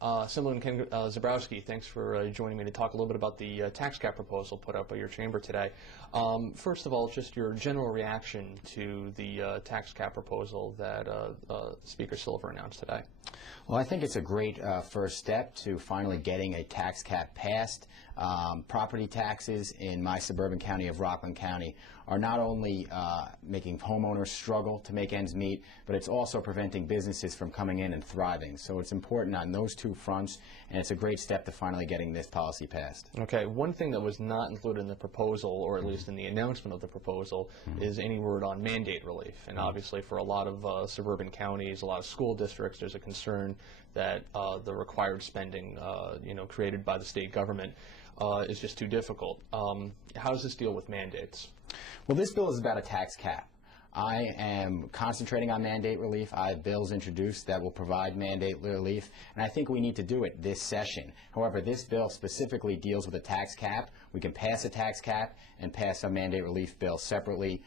Assemblyman Ken Zebrowski, thanks for joining me to talk a little bit about the tax cap proposal put up by your chamber today. First of all, just your general reaction to the tax cap proposal that Speaker Silver announced today. Well, I think it's a great first step to finally getting a tax cap passed. Property taxes in my suburban county of Rockland County are not only making homeowners struggle to make ends meet, but it's also preventing businesses from coming in and thriving. So it's important on those two fronts, and it's a great step to finally getting this policy passed. Okay, one thing that was not included in the proposal, or at least in the announcement of the proposal, is any word on mandate relief. And obviously for a lot of suburban counties, a lot of school districts, there's a concern that the required spending created by the state government is just too difficult. How does this deal with mandates? Well, this bill is about a tax cap. I am concentrating on mandate relief. I have bills introduced that will provide mandate relief, and I think we need to do it this session. However, this bill specifically deals with a tax cap. We can pass a tax cap and pass a mandate relief bill separately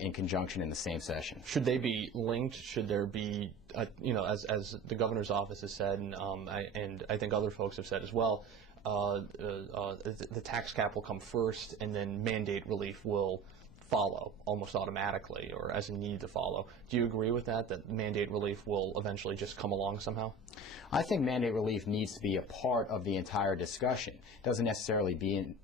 in conjunction in the same session. Should they be linked? Should there be, as the governor's office has said, and I think other folks have said as well, the tax cap will come first, and then mandate relief will follow almost automatically, or as a need to follow. Do you agree with that mandate relief will eventually just come along somehow? I think mandate relief needs to be a part of the entire discussion. It doesn't necessarily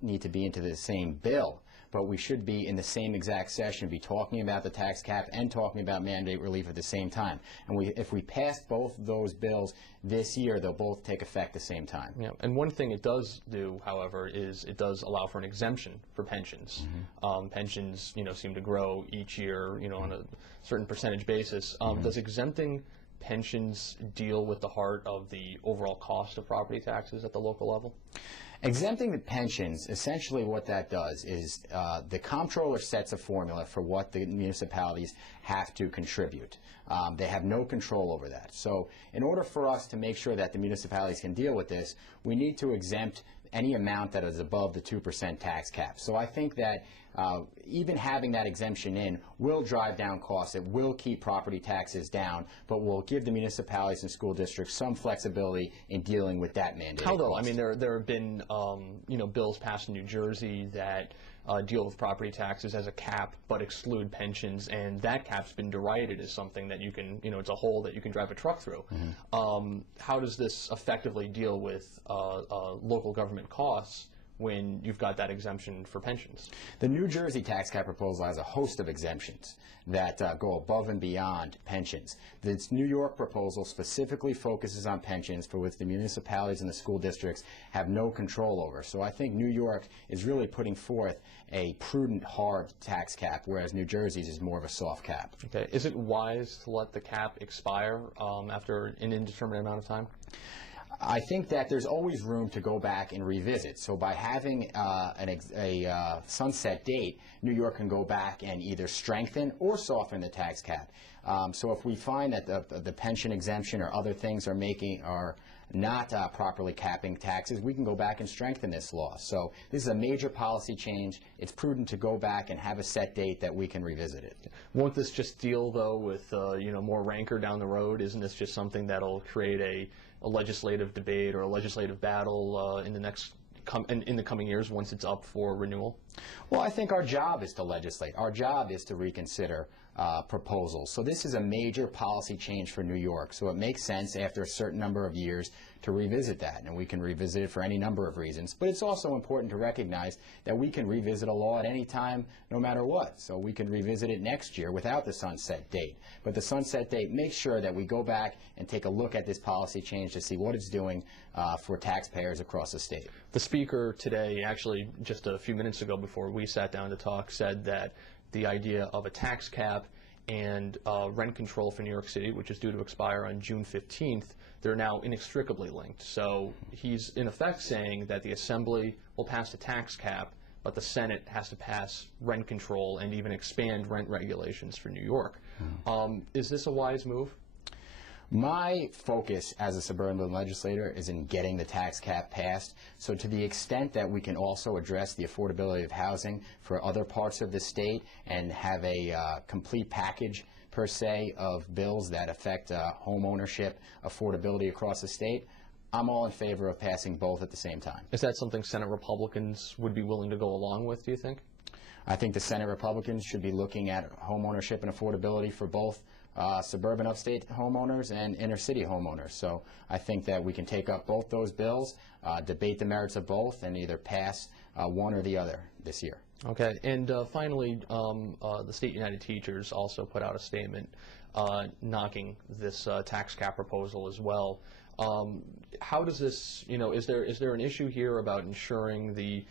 need to be into the same bill, but we should be in the same exact session, be talking about the tax cap and talking about mandate relief at the same time. And if we pass both those bills this year, they'll both take effect at the same time. Yeah. And one thing it does do, however, is it does allow for an exemption for pensions. Pensions, seem to grow each year, on a certain percentage basis. Does exempting pensions deal with the heart of the overall cost of property taxes at the local level? Exempting the pensions, essentially what that does is the comptroller sets a formula for what the municipalities have to contribute. They have no control over that. So in order for us to make sure that the municipalities can deal with this, we need to exempt any amount that is above the 2% tax cap. So I think that even having that exemption in will drive down costs. It will keep property taxes down, but will give the municipalities and school districts some flexibility in dealing with that mandate. How though? I mean, there have been bills passed in New Jersey that deal with property taxes as a cap but exclude pensions, and that cap's been derided as something that you can, it's a hole that you can drive a truck through. How does this effectively deal with local government costs when you've got that exemption for pensions? The New Jersey tax cap proposal has a host of exemptions that go above and beyond pensions. This New York proposal specifically focuses on pensions, for which the municipalities and the school districts have no control over. So I think New York is really putting forth a prudent, hard tax cap, whereas New Jersey's is more of a soft cap. Okay. Is it wise to let the cap expire after an indeterminate amount of time? I think that there's always room to go back and revisit. So by having a sunset date, New York can go back and either strengthen or soften the tax cap. So if we find that the pension exemption or other things are not properly capping taxes, we can go back and strengthen this law. So this is a major policy change. It's prudent to go back and have a set date that we can revisit it. Won't this just deal, though, with more rancor down the road? Isn't this just something that'll create a legislative debate or a legislative battle in the coming years once it's up for renewal? Well, I think our job is to legislate. Our job is to reconsider proposals. So this is a major policy change for New York. So it makes sense after a certain number of years to revisit that. And we can revisit it for any number of reasons. But it's also important to recognize that we can revisit a law at any time, no matter what. So we can revisit it next year without the sunset date. But the sunset date makes sure that we go back and take a look at this policy change to see what it's doing for taxpayers across the state. The Speaker today, actually just a few minutes ago before we sat down to talk, said that the idea of a tax cap and rent control for New York City, which is due to expire on June 15th, they're now inextricably linked. So he's in effect saying that the Assembly will pass a tax cap, but the Senate has to pass rent control and even expand rent regulations for New York. Is this a wise move? My focus as a suburban legislator is in getting the tax cap passed. So to the extent that we can also address the affordability of housing for other parts of the state and have a complete package, per se, of bills that affect home ownership affordability across the state, I'm all in favor of passing both at the same time. Is that something Senate Republicans would be willing to go along with, do you think? I think the Senate Republicans should be looking at home ownership and affordability for both suburban upstate homeowners and inner city homeowners. So I think that we can take up both those bills, debate the merits of both, and either pass one or the other this year. Okay, and finally, the State United Teachers also put out a statement knocking this tax cap proposal as well. How does this, is there an issue here about ensuring the,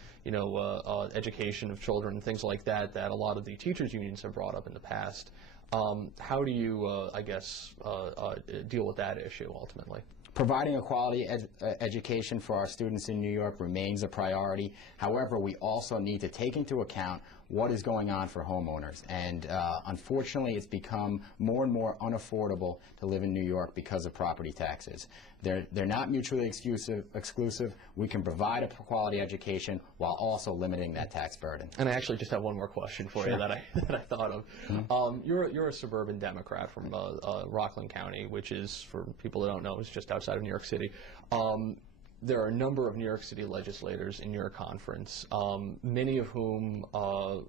education of children and things like that that a lot of the teachers unions have brought up in the past? How do you, deal with that issue ultimately? Providing a quality education for our students in New York remains a priority. However, we also need to take into account what is going on for homeowners. And unfortunately, it's become more and more unaffordable to live in New York because of property taxes. They're not mutually exclusive. We can provide a quality education while also limiting that tax burden. And I actually just have one more question for you that I thought of. Mm-hmm. You're a suburban Democrat from Rockland County, which is, for people that don't know, is just outside of New York City. There are a number of New York City legislators in your conference, many of whom,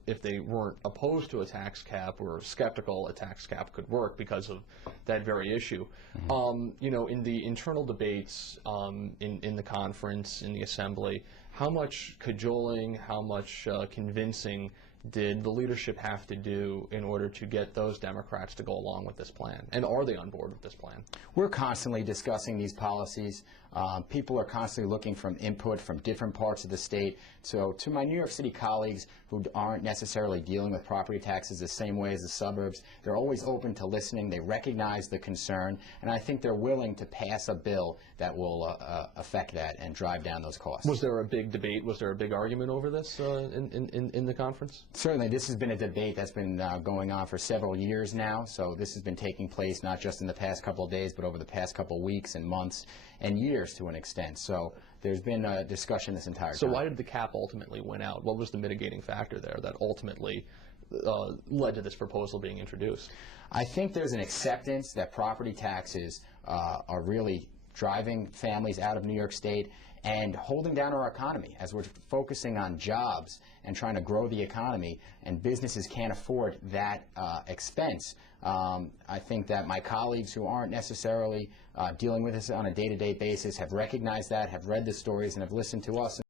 if they weren't opposed to a tax cap, were skeptical a tax cap could work because of that very issue. Mm-hmm. In the internal debates in the conference, in the assembly, how much cajoling, how much convincing did the leadership have to do in order to get those Democrats to go along with this plan? And are they on board with this plan? We're constantly discussing these policies. People are constantly looking for input from different parts of the state. So to my New York City colleagues who aren't necessarily dealing with property taxes the same way as the suburbs, they're always open to listening. They recognize the concern, and I think they're willing to pass a bill that will affect that and drive down those costs. Was there a big debate? Was there a big argument over this in the conference? Certainly, this has been a debate that's been going on for several years now. So this has been taking place not just in the past couple of days, but over the past couple of weeks and months and years to an extent. So there's been a discussion this entire time. So why did the cap ultimately win out? What was the mitigating factor there that ultimately led to this proposal being introduced? I think there's an acceptance that property taxes are really driving families out of New York State and holding down our economy. As we're focusing on jobs and trying to grow the economy, and businesses can't afford that expense, I think that my colleagues who aren't necessarily dealing with this on a day-to-day basis have recognized that, have read the stories, and have listened to us